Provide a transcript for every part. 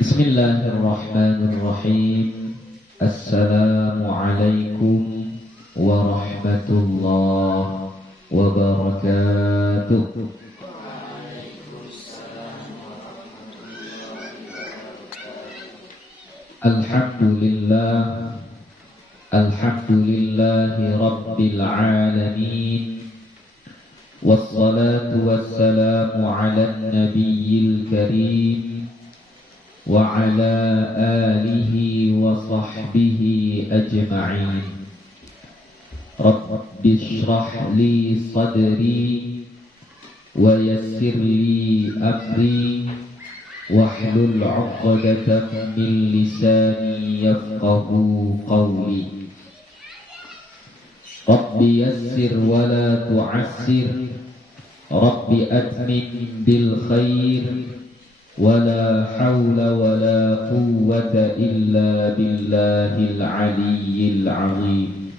Bismillahirrahmanirrahim. Assalamualaikum warahmatullahi wabarakatuh. Alhamdulillah, alhamdulillahi rabbil alamin. Wassalatu wassalamu ala nabiyil karim wa ala alihi wa sahbihi ajma'in. Rabbi shrah li sadri wa yassir li amri wahlul 'uqdatam min lisani yafqahu qawli. Rabbi yassir wa la tu'assir, Rabbi atmim bil khair, wala hawla wala quwwata illa billahil aliyyil azim.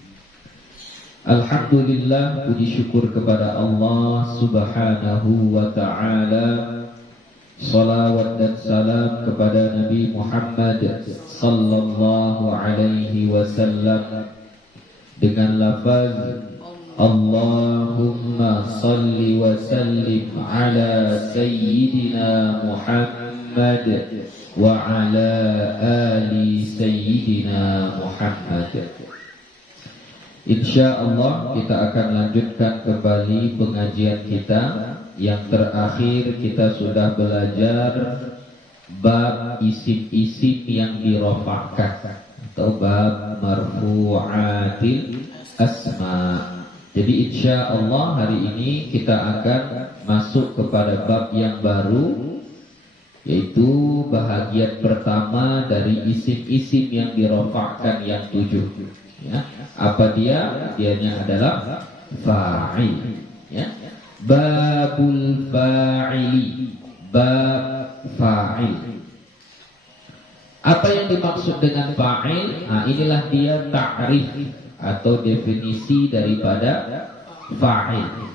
Alhamdulillah, puji syukur kepada Allah subhanahu wa ta'ala. Salawat dan salam kepada Nabi Muhammad sallallahu alaihi wasallam dengan lafaz Allahumma salli wa sallim ala sayyidina Muhammad wa ala ali sayyidina Muhammad. InsyaAllah kita akan lanjutkan kembali pengajian kita. Yang terakhir kita sudah belajar bab isim-isim yang dirofakkan atau bab marfu'atil asma. Jadi insyaallah hari ini kita akan masuk kepada bab yang baru, yaitu bahagian pertama dari isim-isim yang dirofakkan yang 7 ya. Apa dia? Dianya adalah fa'il ya. Babul fa'ili, bab fa'il. Apa yang dimaksud dengan fa'il? Nah, inilah dia ta'rif atau definisi daripada fa'il.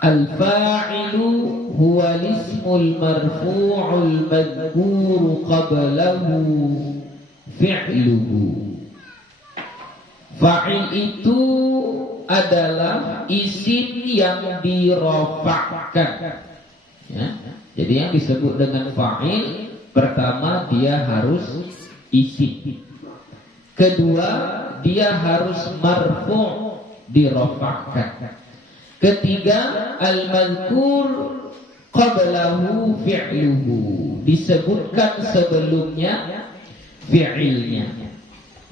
Al-fa'ilu huwa lismul marfu'ul madhkuru qablahu fi'luhu. Fa'il itu adalah isim yang dirofakkan ya. Jadi yang disebut dengan fa'il, pertama dia harus isim, kedua dia harus marfu' dirofakkan, ketiga al-madhkur qablahu fi'luhu, disebutkan sebelumnya fi'ilnya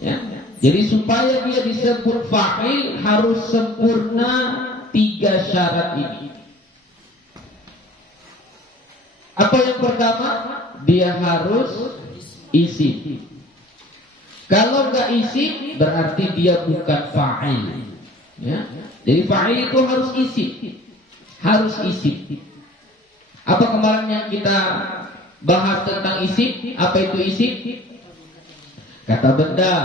ya. Jadi supaya dia disebut fa'il harus sempurna 3 syarat ini. Apa yang pertama? Dia harus isim. Kalau enggak isim berarti dia bukan fa'il ya. Jadi fa'il itu harus isim. Harus isim. Apa kemarin yang kita bahas tentang isim? Apa itu isim? Kata benda,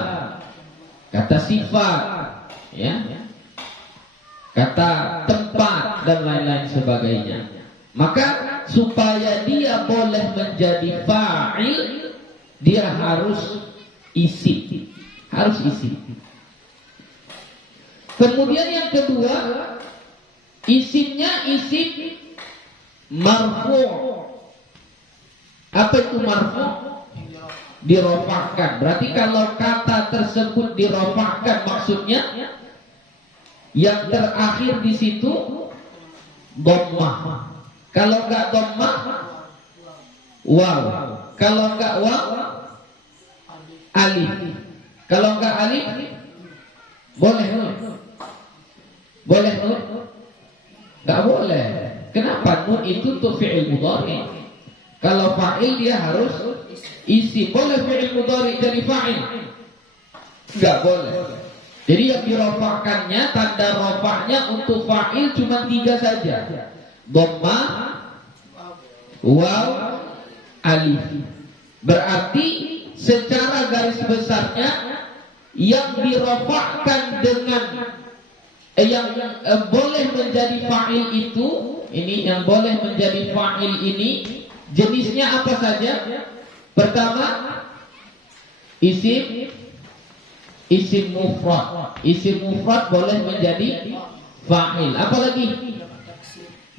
kata sifat ya, kata tempat dan lain-lain sebagainya. Maka supaya dia boleh menjadi fa'il, dia harus isi, harus isi. Kemudian yang kedua, isimnya isim marfu'. Apa itu marfu'? Dirofakkan. Berarti kalau kata tersebut dirofakkan, maksudnya yang terakhir di situ dhammah. Kalau enggak dhammah, waw. Kalau enggak waw, alif. Kalau enggak alif, boleh nun. Boleh nun? Enggak boleh. Kenapa? Nun itu untuk fi'il mudhari. Kalau fa'il dia harus isi. Boleh fi'il mudhari jadi fa'il? Enggak boleh. Jadi yang dirofakkannya, tanda rofaknya untuk fa'il cuma 3 saja. Dhammah, waw, alif. Berarti secara garis besarnya yang dirofakkan dengan yang boleh menjadi fa'il itu, ini yang boleh menjadi fa'il ini jenisnya apa saja? Pertama, isim mufrad. Isim mufrad boleh menjadi fa'il. Apalagi?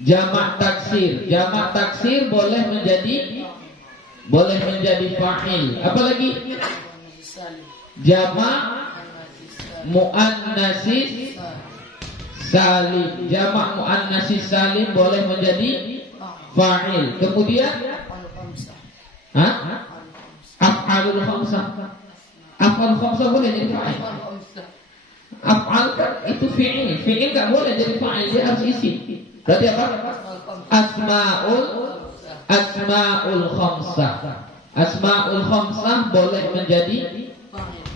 Jamak taksir. Jamak taksir boleh menjadi fa'il. Apalagi? Jamak muannatsis salim. Jamak muannatsis salim boleh menjadi fa'il. Kemudian af'alul khamsah. Af'al khamsah boleh jadi fa'il. Af'al kan itu fi'il. Fi'il enggak boleh jadi fa'il, dia harus isim. Berarti apa? Asmaul khamsah. Asmaul khamsah boleh menjadi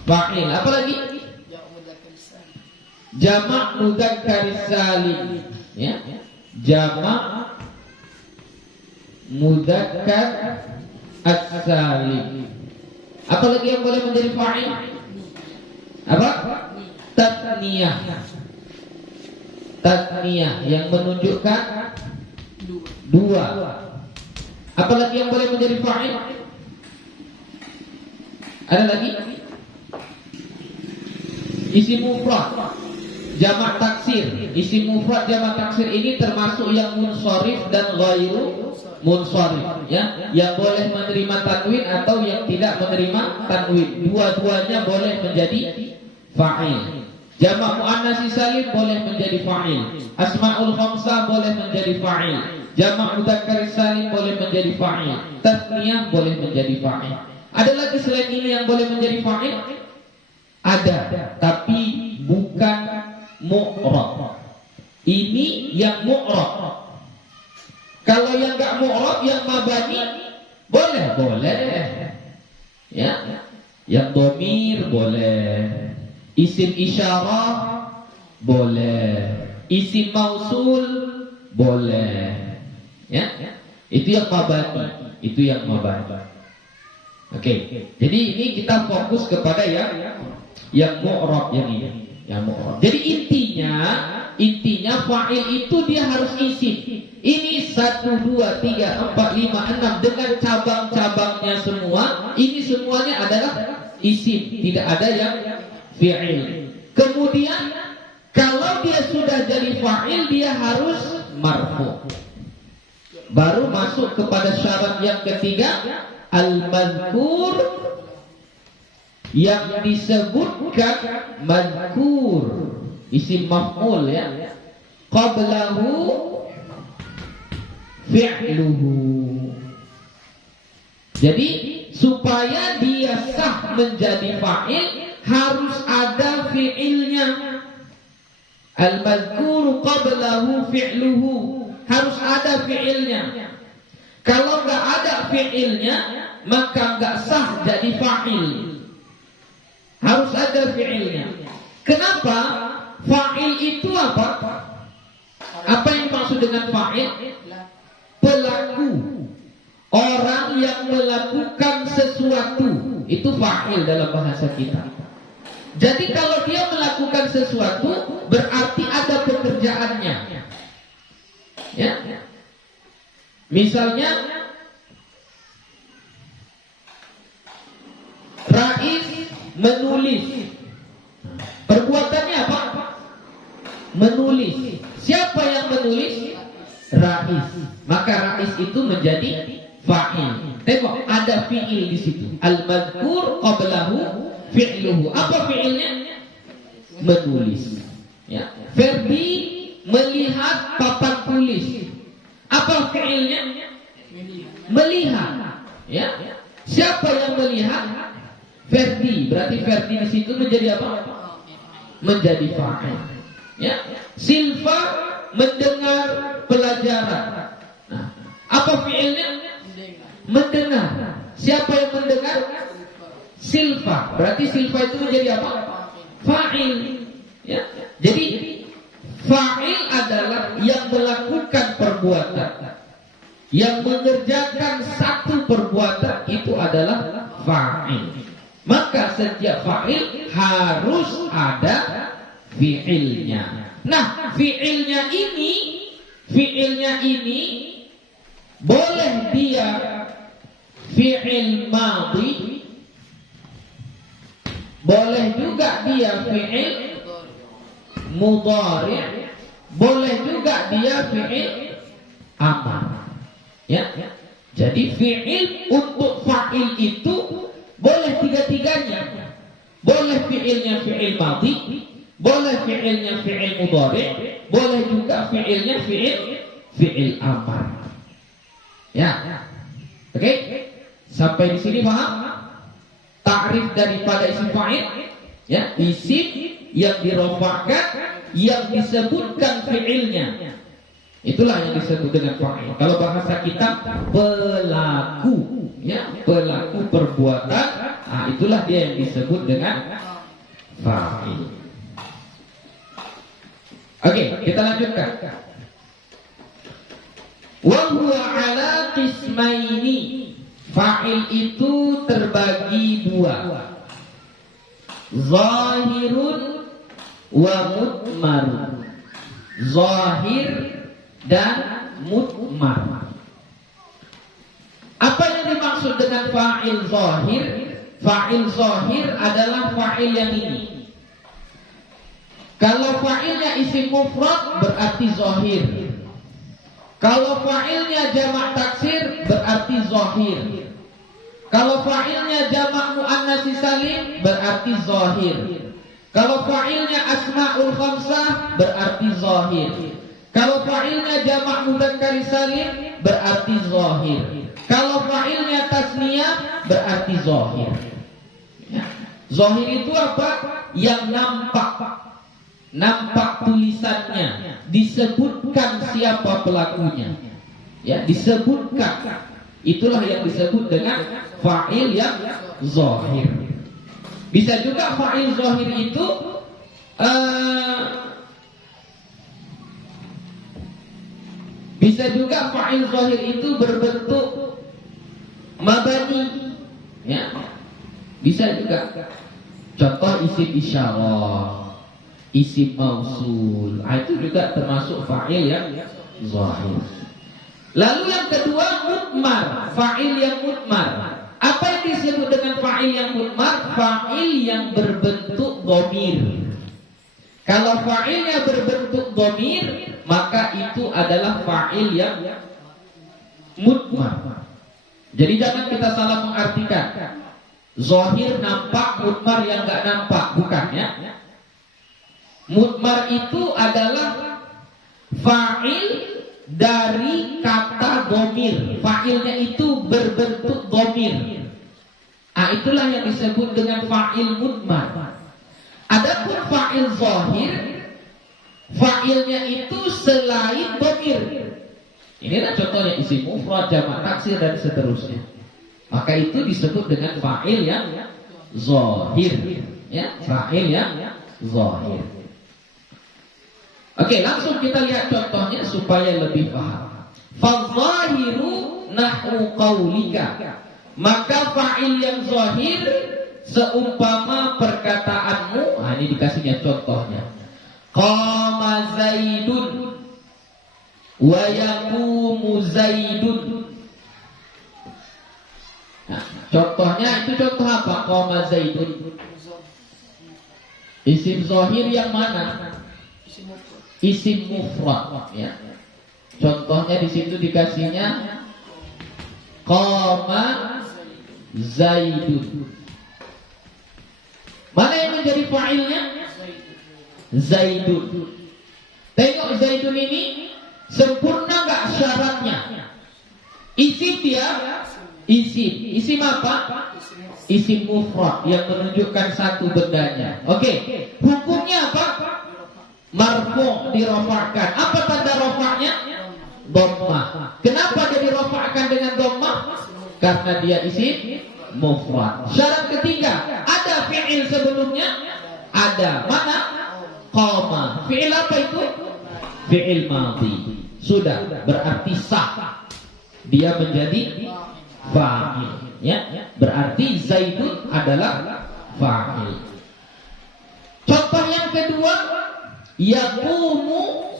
fa'il. Apalagi? Jamak mudzakkar salim. Ya. Jamak mudzakkar as-salim. Apalagi yang boleh menjadi fa'il? Apa? Tasniyah. Tasniyah yang menunjukkan dua. Apalagi yang boleh menjadi fa'il? Ada lagi? Isim mufrad, jamak taksir. Isim mufrad jamak taksir ini termasuk yang munsharif dan ghairu munsharif, ya, yang boleh menerima tanwin atau yang tidak menerima tanwin. Dua-duanya boleh menjadi fa'il. Jamak muannats salim boleh menjadi fa'il. Asmaul khamsah boleh menjadi fa'il. Jamak mudzakkar salim boleh menjadi fa'il. Tasniyah boleh menjadi fa'il. Ada lagi selain ini yang boleh menjadi fa'il? Ada, tapi bukan mu'rab. Ini yang mu'rab. Kalau yang enggak mu'rab, yang mabani boleh. Ya. Yang dhamir boleh. Isim isyarah boleh. Isim mausul boleh. Ya. Itu yang mabani. Oke. Jadi ini kita fokus kepada yang mu'rab yang ini. Yang mu'rab. Jadi intinya fa'il itu dia harus isim. Ini 1, 2, 3, 4, 5, 6 dengan cabang-cabangnya semua. Ini semuanya adalah isim, tidak ada yang fi'il. Kemudian kalau dia sudah jadi fa'il, dia harus marfu. Baru masuk kepada syarat yang ketiga, al-mazkur, yang disebutkan mazkur, isim maf'ul, ya, qablahu fi'luhu. Jadi supaya dia sah menjadi fa'il harus ada fi'ilnya. Al-mazkur qablahu fi'luhu, harus ada fi'ilnya. Kalau enggak ada fi'ilnya, maka enggak sah jadi fa'il. Harus ada fi'ilnya. Kenapa? Fa'il itu apa? Apa yang dimaksud dengan fa'il? Pelaku. Orang yang melakukan sesuatu. Itu fa'il dalam bahasa kita. Jadi kalau dia melakukan sesuatu, berarti ada pekerjaannya. Ya. Misalnya Rais menulis. Perbuatannya apa? Menulis. Siapa yang menulis? Rais. Maka Rais itu menjadi fa'il. Tengok, ada fi'il di situ. Al-mazkur qablahu fi'luhu. Apa fi'ilnya? Menulis. Ya. Ferdi melihat papan tulis. Apa fi'ilnya? Melihat. Ya. Siapa yang melihat? Ferdi. Berarti Ferdi di situ menjadi apa? Menjadi fa'il. Ya. Silva mendengar pelajaran. Nah, apa fi'ilnya? Mendengar. Siapa yang mendengar? Silva. Berarti Silva itu menjadi apa? Fa'il. Ya. Jadi fa'il adalah yang melakukan perbuatan. Yang mengerjakan satu perbuatan itu adalah fa'il. Maka setiap fa'il harus ada fi'ilnya. Nah, fi'ilnya ini boleh dia fi'il madhi, boleh juga dia fi'il mudhari', boleh juga dia fi'il amar. Ya. Jadi fi'il untuk fa'il itu boleh tiga-tiganya. Boleh fi'ilnya fi'il madhi, boleh fi'ilnya fi'il mudhari', boleh juga fi'ilnya fi'il amar. Ya. Oke? Sampai di sini paham? Ta'rif daripada isim fa'il, ya, isim yang dirofakkan, yang disebutkan fi'ilnya. Itulah yang disebut dengan fa'il. Kalau bahasa kita pelaku, ya, pelaku perbuatan, nah itulah dia yang disebut dengan fa'il. Oke, kita lanjutkan. Wa huwa ala qismaini. Fa'il itu terbagi dua. Zahirun wa mutmar. Zahir dan mutmar. Apa yang dimaksud dengan fa'il zahir? Fa'il zahir adalah fa'il yang ini. Kalau fa'ilnya isim mufrad berarti zahir. Kalau fa'ilnya jamak taksir berarti zahir. Kalau fa'ilnya jamak muannats salim berarti zahir. Kalau fa'ilnya asmaul khamsah berarti zahir. Kalau fa'ilnya jamak mudzakkar salim berarti zahir. Kalau fa'ilnya tasniyah berarti zahir. Ya. Zahir itu apa? Yang nampak. Nampak tulisannya, disebutkan siapa pelakunya. Ya, disebutkan. Itulah yang disebut dengan fa'il yang zahir. Bisa juga fa'il zahir itu bisa juga fa'il zahir itu berbentuk mabani. Ya. Bisa juga. Contoh isim isyarah, isim mausul, itu juga termasuk fa'il yang zahir. Lalu yang kedua mutmar, fa'il yang mutmar. Apa yang disebut dengan fa'il yang mutmar? Fa'il yang berbentuk dhamir. Kalau fa'ilnya berbentuk dhamir, maka itu adalah fa'il yang mutmar. Jadi jangan kita salah mengartikan. Zahir nampak, mutmar yang enggak nampak, bukan ya? Mutmar itu adalah fa'il dari kata dhamir. Fa'ilnya itu berbentuk dhamir. Itulah yang disebut dengan fa'il mutmar. Adapun fa'il zahir, fa'ilnya itu selain dhamir. Inilah contohnya isim mufrad, jamak taksir dan seterusnya. Maka itu disebut dengan fa'il yang zahir. Ya, fa'il yang zahir. Oke, langsung kita lihat contohnya supaya lebih paham. Fadzahiru nahwu qaulika. Maka fa'il yang zahir seumpama perkataanmu. Ini dikasihnya contohnya. Qama Zaidun wa yaqumu Zaidun. Contohnya itu contoh apa? Qama Zaidun. Isim zahir yang mana? Isim mufrad, ya. Contohnya di situ dikasihnya qama Zaidun. Mana yang menjadi fa'ilnya? Zaidun. Tengok Zaidun ini sempurna enggak syaratnya? Isim dia, isim apa? Isim mufrad yang menunjukkan satu bendanya. Oke, hukumnya apa? Marfu' dirofakkan. Apa tanda rofaknya? Dhammah. Kenapa dia dirofakkan dengan dhammah? Karena dia isim mufrad. Syarat ketiga, ada fi'il sebelumnya? Ada. Mana? Qama. Fi'il apa itu? Fi'il madhi. Sudah, berarti sah. Dia menjadi fa'il. Ya, berarti Zaidun adalah fa'il. Contoh yang kedua, yaqumu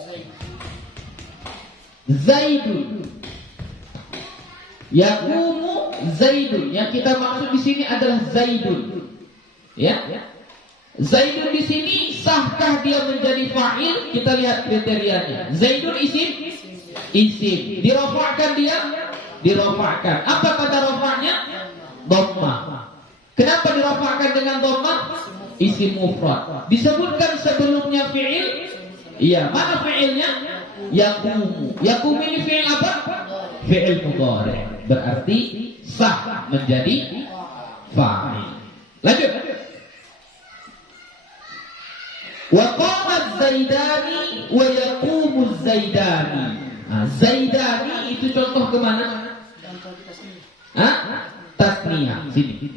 Zaidun. Yaqumu Zaidun. Yang kita maksud di sini adalah Zaidun. Ya. Zaidun di sini sahkah dia menjadi fa'il? Kita lihat kriterianya. Zaidun isim? Isim. Dirofa'kan dia? Dirofa'kan. Apa tanda rofa'nya? Dhammah. Kenapa dirofa'kan dengan dhammah? Isim mufrad. Disebutkan sebelumnya fi'il? Iya. Mana fi'ilnya? Yaqumu. Yaqumu ini fi'il apa? Fi'il mudhari'. Berarti sah menjadi fa'il. Lanjut. Wa qama Zaidani wa yaqumu Zaidani. Nah, Zaidani itu contoh kemana? Tasniyah. Sini.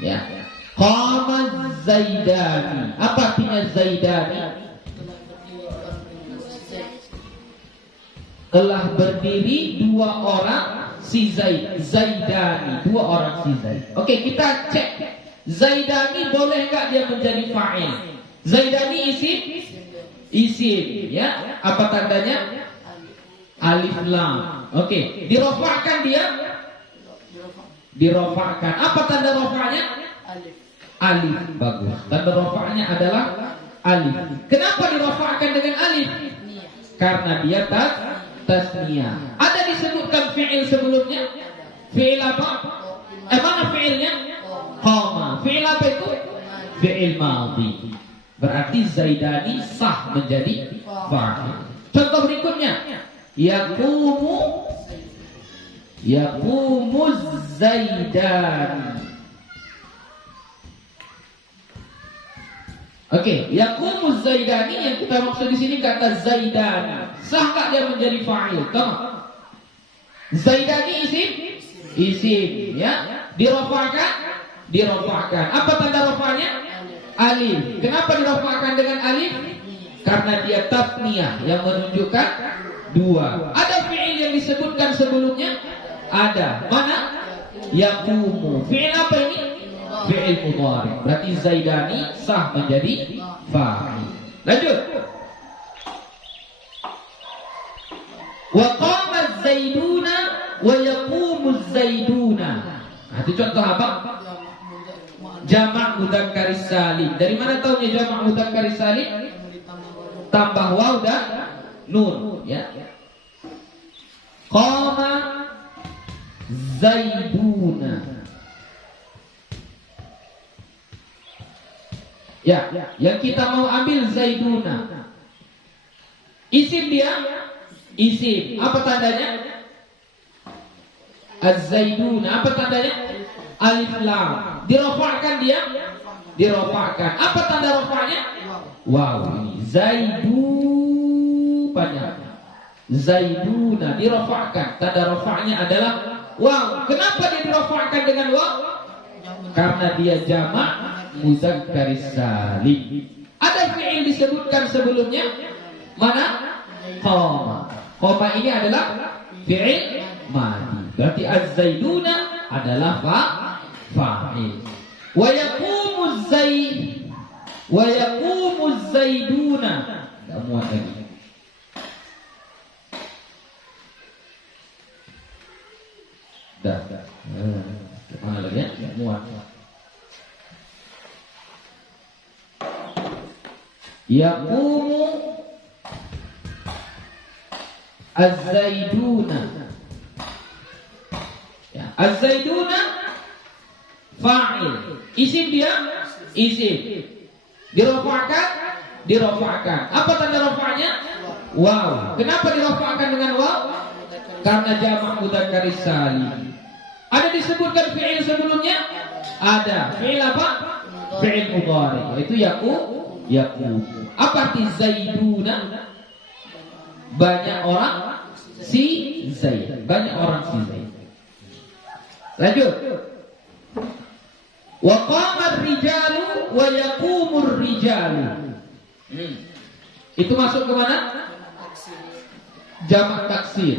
Ya. Qama Zaidani. Apa artinya Zaidani? Telah berdiri dua orang si Zaid. Zaidani. Dua orang si Zaid. Oke, kita cek. Zaidani boleh nggak dia menjadi fa'il? Zaidani isim, ya. Apa tandanya? Alif lam. Oke, dirofa'kan dia? Dirofa'kan. Apa tanda rofa'nya? Alif. Bagus. Tanda rofa'nya adalah alif. Kenapa dirofa'kan dengan alif? Karena dia tasniyah. Ada disebutkan fi'il sebelumnya? Fi'il apa? Mana fi'ilnya? Qama. Fi'il apa itu? Fi'il madhi. Berarti Zaidani sah menjadi fa'il. Contoh berikutnya, yaqumu Zaidani. Oke, yaqumu Zaidani yang kita maksud di sini kata Zaidani. Sah enggak dia menjadi fa'il? Tengok. Zaidani isim, ya. Dirofa'kan. Apa tanda rofa'nya? Alif. Kenapa dirofa'kan dengan alif? Karena dia tasniyah yang menunjukkan dua. Ada fi'il yang disebutkan sebelumnya? Ada. Mana? Yaqumu. Fi'il apa ini? Fi'il mudhari'. Berarti Zaidani sah menjadi fa'il. Lanjut. Wa qama Zaiduna wa yaqumu Zaiduna. Nah, itu contoh apa? Jamak mudzakkar salim. Dari mana tahunya jamak mudzakkar salim? Tambah waw dan nun, ya. Qama Zaiduna. Ya, yang kita mau ambil Zaiduna. Isim dia? Isim. Apa tandanya? Az-Zaiduna. Apa tandanya? Alif lam. Dirofa'kan dia? Dirofa'kan. Apa tanda rofa'nya? Wow. Zaidu banyak. Zaiduna dirofa'kan. Tanda rofa'nya adalah wow. Kenapa dia dirofa'kan dengan wow? Karena dia jamak mudzakkar salim. Ada fi'il disebutkan sebelumnya? Mana? Qama. Qama ini adalah fi'il madhi. Berarti az-zaiduna adalah fa'il. Wa yaqumu zaiduna. Enggak muat lagi. Dah. Mana lagi ya? Enggak muat. Yaqumu az-zaiduna. Ya, az-zaiduna fa'il. Isim dia? Isim. Dirofa'kan. Apa tanda rofa'nya? Wow. Kenapa dirofa'kan dengan wow? Karena jamak mudzakkar salim. Ada disebutkan fi'il sebelumnya? Ada. Fi'il apa? Fi'il mudhari'. Itu yaqum. Apa arti zaiduna? Banyak orang si Zaid. Banyak orang si Zaid. Lanjut. Wa qama ar-rijalu wa yaqumu ar-rijalu. Itu masuk ke mana? Jamak taksir.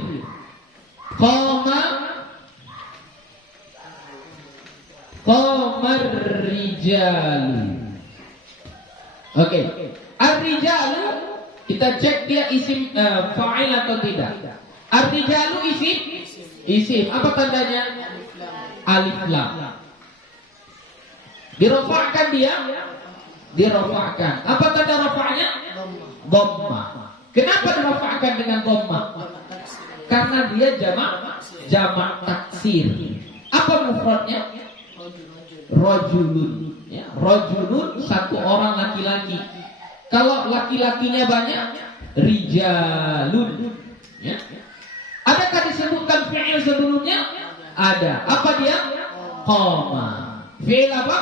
Qama ar-rijalu. Oke. Ar-rijalu kita cek dia isim fa'il atau tidak. Ar-rijalu Isim. Apa tandanya? Alif lam. Dirofakkan dia? Dirofakkan. Apa tanda rofaknya? Dhamma. Kenapa dirofakkan dengan dhamma? Karena dia jamak taksir. Apa mufradnya? Rajulun. Ya, rajulun satu orang laki-laki. Kalau laki-lakinya banyak, rijalun. Ya. Adakah disebutkan fi'il sebelumnya? Ada. Apa dia? Qama. Fi'il apa?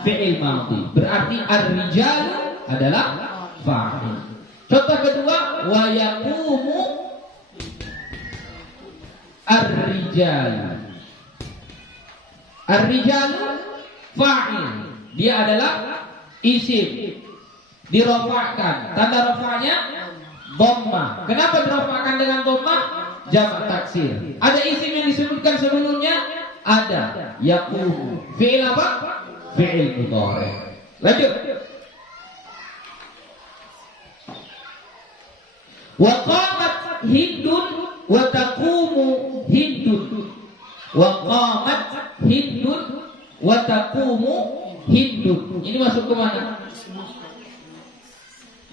Fi'il madhi. Berarti ar-rijal adalah fa'il. Contoh kedua, wa yaqumu ar-rijal. Ar-rijal fa'il. Dia adalah isim. Dirofakkan. Tanda rofaknya dhamma. Kenapa dirofakkan dengan dhamma? Jamak taksir. Ada isim yang disebutkan sebelumnya? Ada. Yaqumu. Fi'il apa? Fi'il mudhari'. Lanjut. Wa qamat hindun wa taqumu hindun. Wa qamat hindun wa taqumu hindun. Ini masuk ke mana?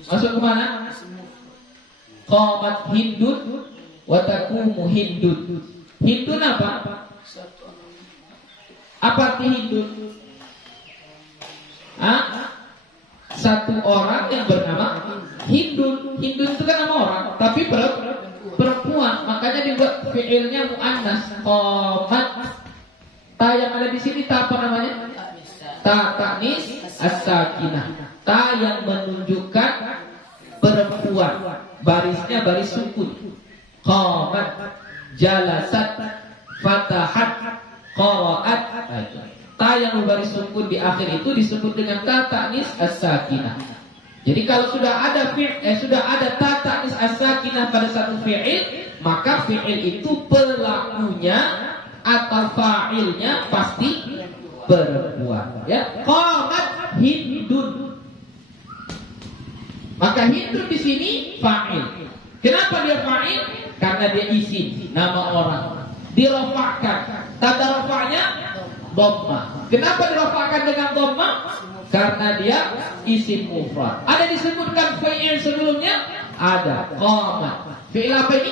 Masuk ke mana? Qamat hindun wa taqumu hindun. Hindun apa? Apa arti hindun? Satu orang yang bernama Hindun. Hindun itu kan nama orang, tapi perempuan. Makanya dibuat fi'ilnya muannas. Qamat. Ta yang ada di sini ta apa namanya? Ta ta'nis as-sakinah. Ta yang menunjukkan perempuan. Barisnya baris sukun. Qamat, jalasat, fatahat, qara'at. Ta yang berbaris sukun di akhir itu disebut dengan ta ta'nis as-sakinah. Jadi kalau sudah ada ta ta'nis as-sakinah pada satu fi'il, maka fi'il itu pelakunya atau fa'ilnya pasti perempuan. Ya, qamat hindun. Maka hindun di sini fa'il. Kenapa dia fa'il? Karena dia isim, nama orang. Dirofakkan. Tanda rofaknya dhamma. Kenapa dirofakkan dengan dhamma? Karena dia isim mufrad. Ada disebutkan fi'il sebelumnya? Ada. Qamat. Fi'il apa ini?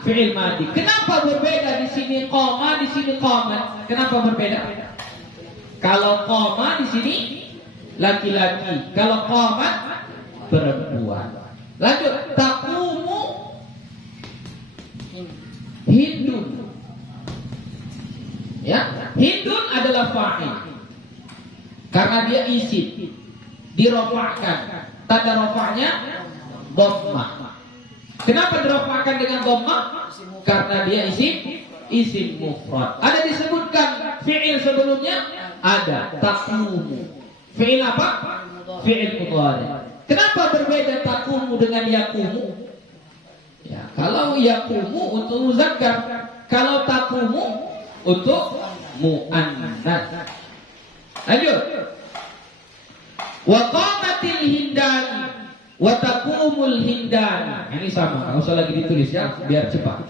Fi'il madhi. Kenapa berbeda di sini qama, di sini qamat? Kenapa berbeda? Kalau qama di sini laki-laki, kalau qamat perempuan. Lanjut, taqumu hindun. Ya, hindun adalah fa'il. Karena dia isim, dirofakkan. Tanda rofaknya dhamma. Kenapa dirofakkan dengan dhamma? Karena dia isim mufrad. Ada disebutkan fi'il sebelumnya? Ada. Taqumu. Fi'il apa? Fi'il mudhari'. Kenapa berbeda taqumu dengan yaqumu? Ya, kalau yaqumu untuk muzakkar, kalau taqumu untuk muannas. Lanjut. Wa qamatil hindani wa taqumul hindani. Ini sama, enggak usah lagi ditulis ya, biar cepat.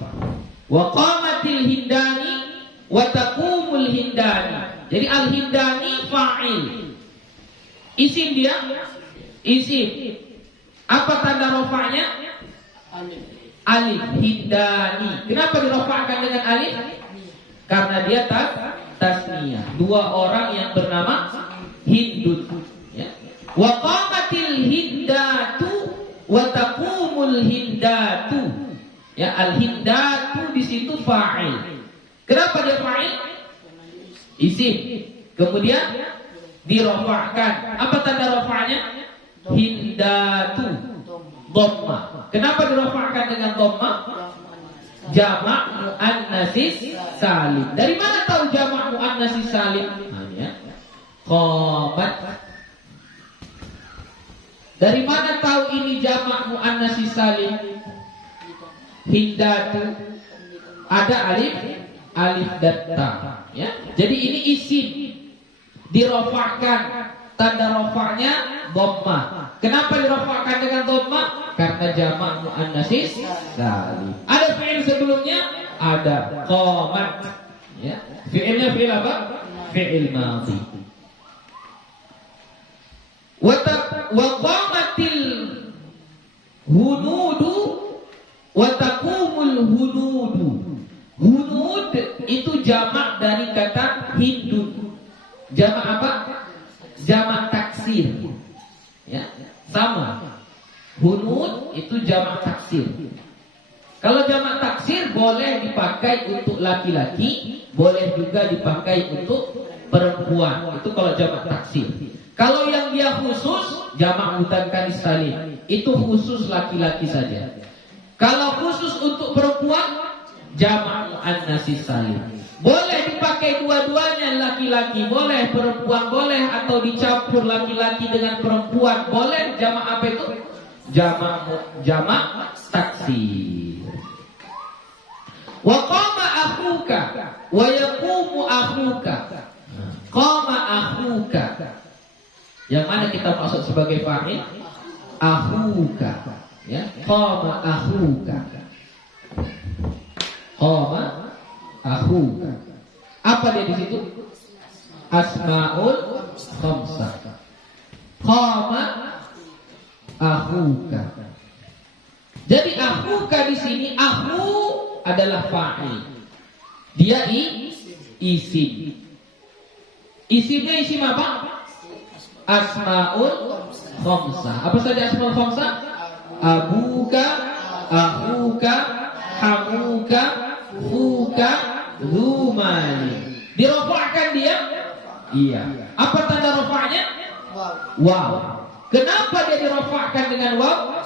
Wa qamatil hindani wa taqumul hindani. Jadi al-hindani fa'il. Isim dia? Isim. Apa tanda rofaknya? Alif. Hindani. Kenapa dirofakkan dengan alif? Karena dia tasniyah. Dua orang yang bernama Hindun. Ya. Wa qamatil hindatu wa taqumul hindatu. Ya, al-hindatu di situ fa'il. Kenapa dia fa'il? Isim. Kemudian dirofakkan. Apa tanda rofaknya? Hindatu. Dhamma. Kenapa dirofakkan dengan dhamma? Jamak muannasis salim. Dari mana tahu jamak muannasis salim? Ya. Qamat. Dari mana tahu ini jamak muannasis salim? Hindatu. Ada alif dan ta. Ya. Jadi ini isim. Dirofakkan. Tanda rofaknya dhamma. Kenapa dirofakkan dengan dhamma? Karena jamak muannasis salim. Ada fi'il sebelumnya? ada. Qamat. Ya. Fi'ilnya fi'il apa? Fi'il madhi. Wa qamatil hunudu wa taqumul hunudu. Hunud itu jamak dari kata hindun. Jamak apa? Jamak taksir. Ya, sama. Hunud itu jamak taksir. Kalau jamak taksir boleh dipakai untuk laki-laki, boleh juga dipakai untuk perempuan. Itu kalau jamak taksir. Kalau yang dia khusus jamak mudzakkar salim, itu khusus laki-laki saja. Kalau khusus untuk perempuan jamak muannas salim. Boleh dipakai dua-duanya, laki-laki boleh, perempuan boleh, atau dicampur laki-laki dengan perempuan boleh. Jamak apa itu? Jamak taksir. Wa qama akhuka wa yaqumu akhuka. Qama akhuka. Yang mana kita maksud sebagai fa'il? Akhuka. Ya, qama akhuka. Qama akhuka. Apa dia di situ? Asmaul khamsah. Qama akhuka. Jadi akhuka di sini, akhu adalah fa'il. Dia isim. Isimnya isim apa? Asmaul khamsah. Apa saja asmaul khamsah? Abuka, akhuka, hamuka, fuka, lumani. Dirofakkan dia? Iya. Apa tanda rofaknya? Wow. Kenapa dia dirofakkan dengan waw?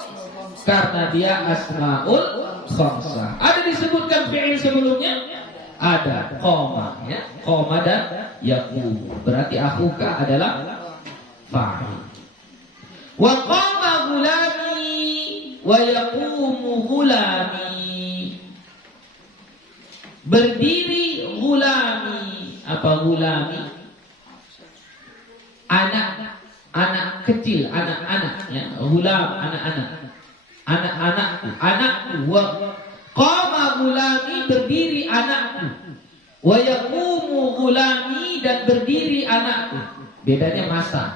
Karena dia asmaul khamsah. Ada disebutkan fi'il sebelumnya? Ada. Qoma, ya. Qoma dan yaqum. Berarti akhuka adalah fa'il. Wa qama ghulami wa yaqumu ghulami. Berdiri ghulami. Apa ghulami? Anak kecil, anak-anak, ya. Ghulam, anak-anak. Wa qama ghulami, berdiri anakku. Wa yaqumu ghulami, dan berdiri anakku. Bedanya masa.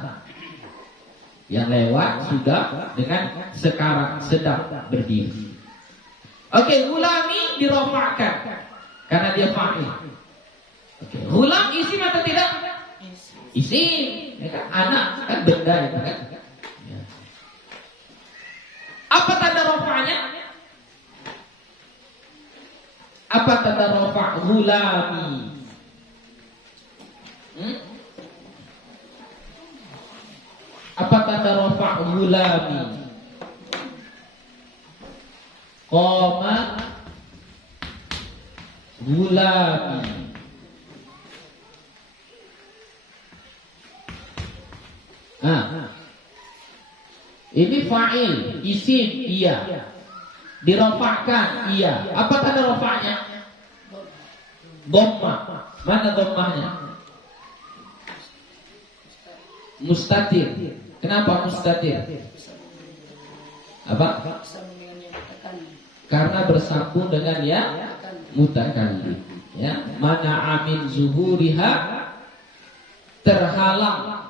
Yang lewat sudah dengan sekarang sedang berdiri. Oke, ghulami dirofakkan karena dia fa'il. Oke, ghulam isim atau tidak? Isim. Ya kan? Anak kan benda itu kan. Ya. Apa tanda rofa'nya? Apa tanda rofa' ghulami? Apa tanda rofa' ghulami? Qoma ghulami. Ini fa'il, isim, iya. Dirofakkan, iya. Apa tanda rofaknya? Dhammah. Mana dhammahnya? Mustatir. Kenapa mustatir? Apa? Karena bersambung dengan ya mutakallim. Ya, mana amin zuhuriha, terhalang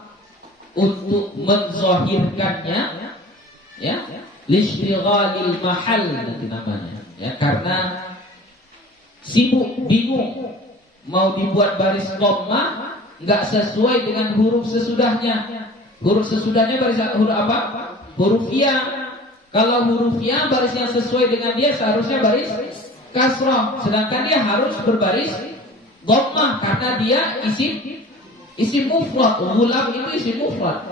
untuk menzahirkannya, ya, listighalil mahal nanti namanya, ya, karena sibuk, bingung mau dibuat baris dhammah nggak sesuai dengan huruf sesudahnya. Huruf sesudahnya baris huruf apa? Huruf ya. Kalau huruf ya baris yang sesuai dengan dia seharusnya baris kasrah, sedangkan dia harus berbaris dhammah karena dia isim mufrad. Ghulam itu isim mufrad.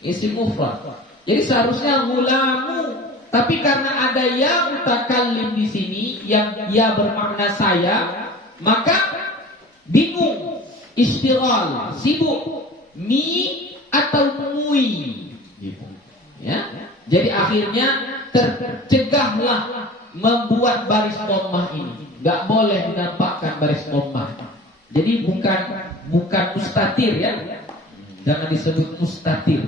Isim mufrad. Jadi seharusnya ghulamu, tapi karena ada ya mutakallim di sini yang ya bermakna saya, maka bingung, istighal, sibuk, mi atau mui, gitu. Ya. Jadi akhirnya tercegahlah membuat baris dhammah ini. Enggak boleh dinampakkan baris dhammah. Jadi bukan mustatir, ya. Jangan disebut mustatir.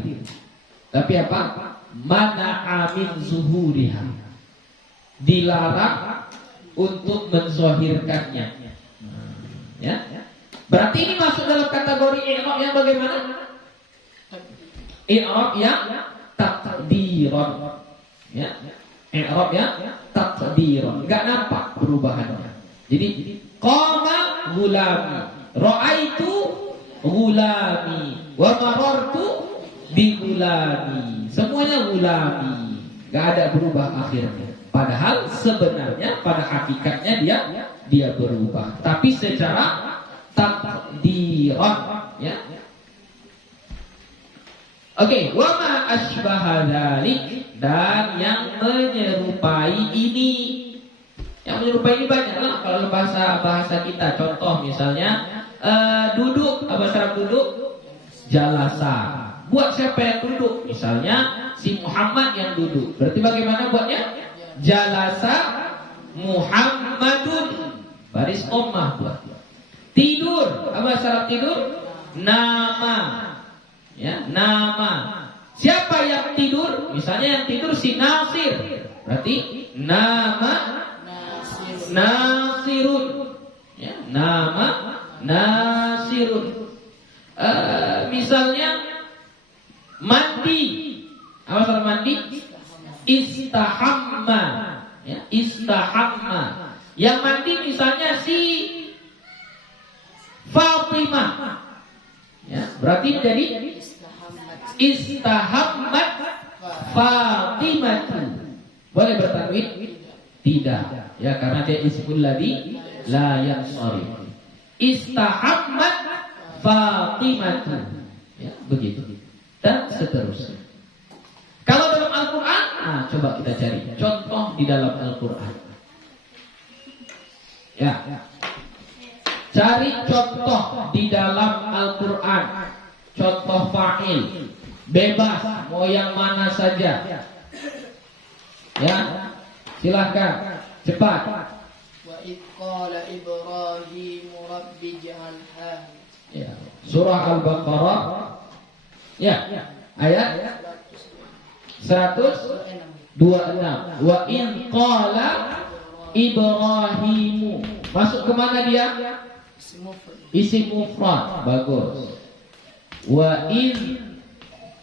Tapi apa? Mana amin zuhuriha. Dilarang untuk menzahirkannya. Ya. Berarti ini masuk dalam kategori i'rab yang bagaimana? I'rab yang taqdiran. Ya. I'rab yang taqdiran. Enggak nampak perubahannya. Jadi qama gulami, ra'aitu gulami, wa marartu bi gulami. Semuanya gulami. Enggak ada berubah akhirnya. Padahal sebenarnya pada hakikatnya dia berubah. Tapi secara taqdiran, ya. Oke, wa ma asbaha dzalik, dan yang menyerupai ini. Yang menyerupai ini banyaklah kalau bahasa kita. Contoh misalnya duduk, bahasa Arab duduk jalasa. Buat siapa yang duduk? Misalnya si Muhammad yang duduk. Berarti bagaimana buatnya? Jalasa Muhammadun, baris dhammah buat. Tidur, bahasa Arab tidur nama. Ya, nama. Siapa yang tidur? Misalnya yang tidur si Nasir. Berarti nama Nasirun. Ya, nama Nasirun. Misalnya mandi. Apa salah mandi? Istahamma. Ya, istahamma. Yang mandi misalnya si Fatimah. Ya, berarti jadi istahammat Fatimah. Boleh bertanwin? Tidak. Ya, karena dia ismul ladzi la yansharif. Istahammat Fatimah. Ya, begitu. Dan seterusnya. Kalau dalam Al-Quran, coba kita cari contoh di dalam Al-Quran. Ya. Cari contoh di dalam Al-Quran. Contoh fa'il. Bebas, mau yang mana saja. Ya, silahkan. Cepat. Wa idh qala Ibrahim rabbi ij'al hadha. Ya. Surah Al-Baqarah. Ya. Ayat 126. Wa in qala Ibrahimu. Masuk ke mana dia? Isim mufrad. Bagus. Wa in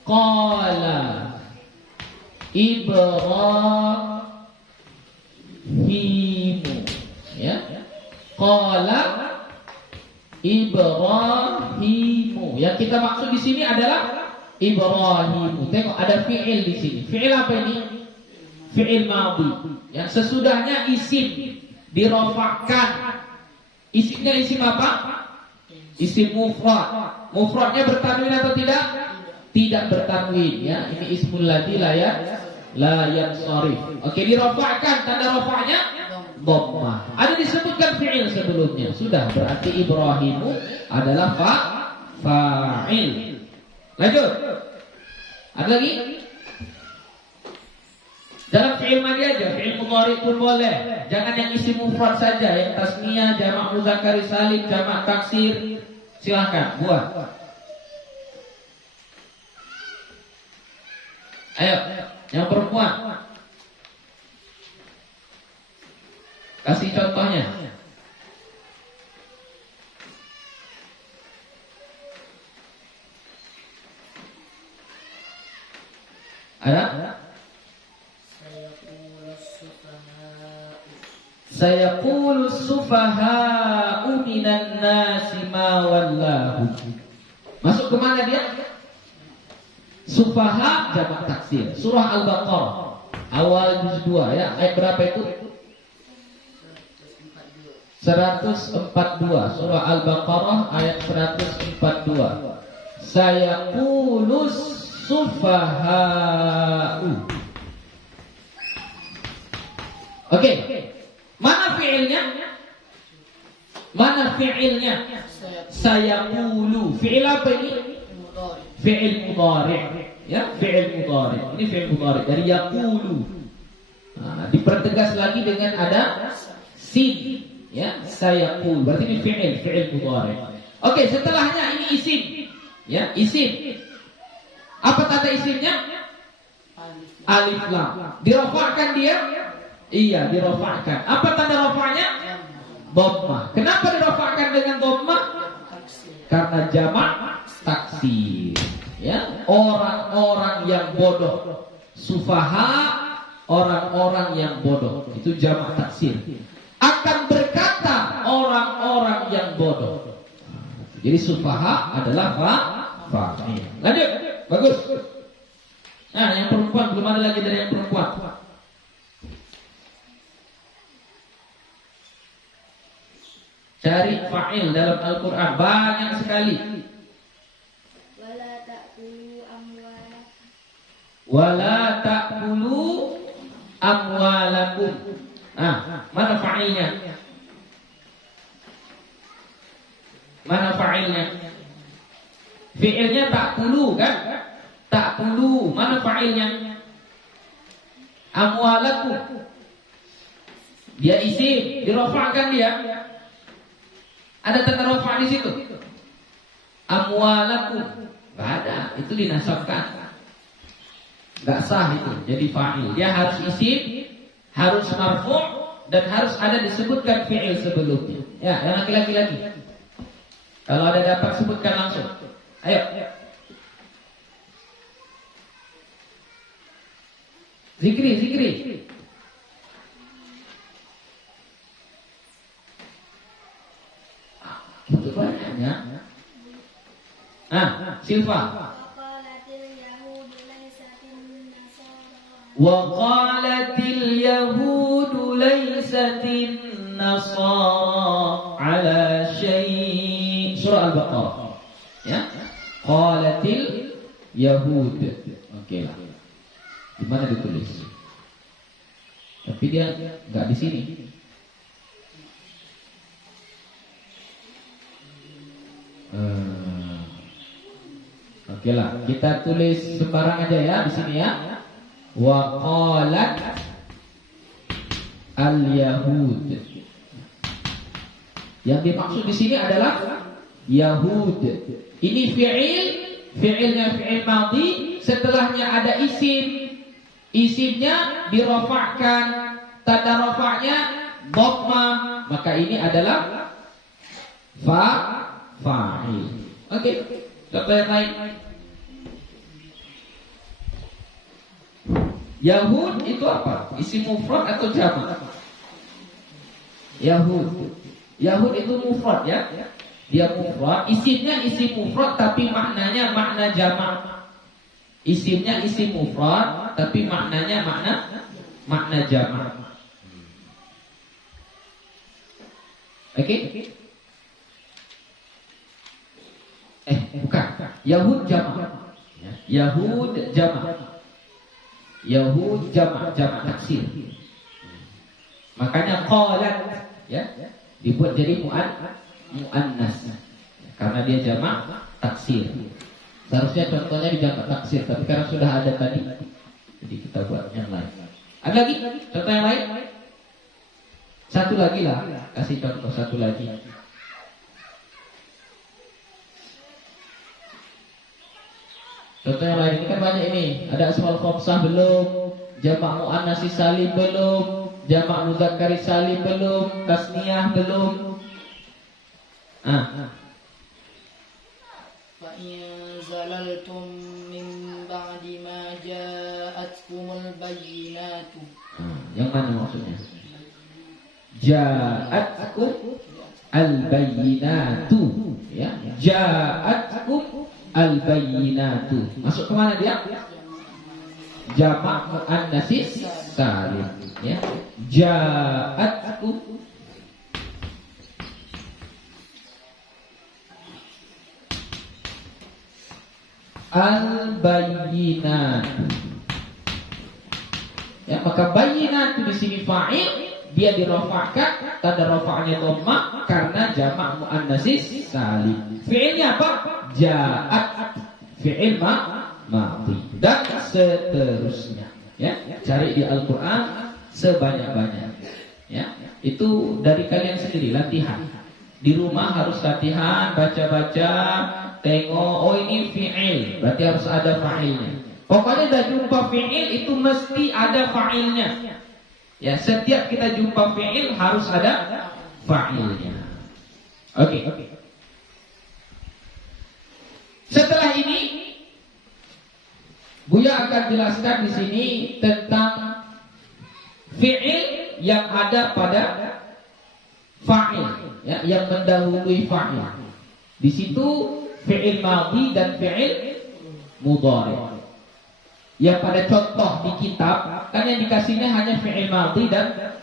qala Ibrahimu. Ya. Qala Ibrahimu. Yang kita maksud di sini adalah Ibrahimu. Tengok ada fi'il di sini. Fi'il apa ini? Fi'il madhi. Yang sesudahnya isim dirofakkan. Isimnya isim apa? Isim mufrad. Mufradnya bertanwin atau tidak? Tidak bertanwin. Ya, ini ismul ladzi la yansharif. Oke, dirofakkan. Tanda rofaknya dhammah. Ada disebutkan fi'il sebelumnya. Sudah, berarti Ibrahimu adalah fa'il. Lanjut. Ada lagi? Dalam fi'il madhi aja, fi'il mudhari pun boleh. Jangan yang isi mufrad saja, yang tasniyah, jamak muzakkar salim, jamak taksir. Silakan buat. Ayo, yang perempuan. Kasih contohnya. Ada? Sayaqulu sufaha'u minan nasi ma wallahu. Masuk ke mana dia? Sufaha jamak taksir. Surah Al-Baqarah awal juz 2 ya. Ayat berapa itu? 142. Surah Al-Baqarah ayat 142. Sayaqulu sufaha'u. Oke. Mana fi'ilnya? Mana fi'ilnya? Sayaqulu. Fi'il apa ini? Fi'il mudhari. Ya, fi'il mudhari. Ini fi'il mudhari dari yaqulu. Dipertegas lagi dengan ada sin. Ya, sayaqulu. Berarti ini fi'il mudhari. Oke, setelahnya ini isim. Ya, isim. Apa tanda isimnya? Alif lam. Dirofakkan dia Iya, dirofakkan. Apa tanda rofaknya? Dhammah. Kenapa dirofakkan dengan dhammah? Karena jamak taksir. Ya, orang-orang yang bodoh. Sufaha, orang-orang yang bodoh. Itu jamak taksir. Akan berkata orang-orang yang bodoh. Jadi sufaha adalah fa'il. Lanjut, bagus. Nah, yang perempuan belum ada lagi dari yang perempuan. Cari fa'il dalam Al-Quran banyak sekali. Wala ta'kulu amwalakum. Mana fa'ilnya? Mana fa'ilnya? Fi'ilnya ta'kulu kan? Ta'kulu. Mana fa'ilnya? Amwalakum. Dia isim, dirofakkan dia. Ada tanda rafa di situ. Amwalakum. Enggak ada, itu dinasabkan. Enggak sah itu. Jadi fa'il. Dia harus isim, harus marfu' dan harus ada disebutkan fi'il sebelumnya. Ya, yang laki-laki lagi. Kalau ada dapat sebutkan langsung. Ayo. Zikri. Itu banyaknya. Silva. Wa qalatil yahudu laysatin nasara ala syai'. Surah Al-Baqarah. Ya. Qalatil yahud. Oke lah. Di mana ditulis? Tapi dia enggak di sini. Oke lah, kita tulis sembarang aja ya di sini ya. Wa qalat al-yahud. Yang dimaksud di sini adalah Yahud. Ini fi'ilnya fi'il madhi, setelahnya ada isim. Isimnya dirofakkan, tanda rofaknya dhammah, maka ini adalah fa'il. Oke, contoh yang lain. Yahud itu apa? Isim mufrad atau jamak? Yahud itu mufrad ya. Dia mufrad, isimnya isim mufrad tapi maknanya makna jamak. Isimnya isim mufrad tapi maknanya makna jamak. Oke? Bukan. Yahud jamak. Yahud jamak taksir. Makanya qalat ya dibuat jadi muannas karena dia jamak taksir. Seharusnya contohnya di jamak taksir, tapi karena sudah ada tadi, jadi kita buat yang lain. Ada lagi contoh yang lain? Satu lagi lah, kasih contoh satu lagi. Contoh yang lain ini kan banyak ini. Ada asmaul khamsah belum, jamak muannas salim belum, jamak mudzakkar salim belum, tasniyah belum. Fa in zalaltum min ba'di ma ja'atkumul bayyinatu. Yang mana maksudnya? Ja'atkum al-bayyinatu ya. Ja'atkum al-bayyinatu. Masuk ke mana dia? Jamak muannas salim ya. Ja'atkum al-bayyinatu. Ya, maka bayyinatu di sini fa'il, dia dirofakkan, tanda rofaknya dhammah karena jamak muannas salim. Fi'ilnya apa? Ja'at, fi'il madhi dan seterusnya. Ya, cari di Al-Qur'an sebanyak-banyak. Ya, itu dari kalian sendiri latihan. Di rumah harus latihan, baca-baca, tengok, oh ini fi'il, berarti harus ada fa'ilnya. Pokoknya dah jumpa fi'il itu mesti ada fa'ilnya. Ya, setiap kita jumpa fi'il harus ada fa'ilnya. Oke. Setelah ini Buya akan jelaskan di sini tentang fi'il yang ada pada fa'il, ya, yang mendahului fa'il. Di situ fi'il madhi dan fi'il mudhari'. Yang pada contoh di kitab kan yang dikasihnya hanya fi'il madhi dan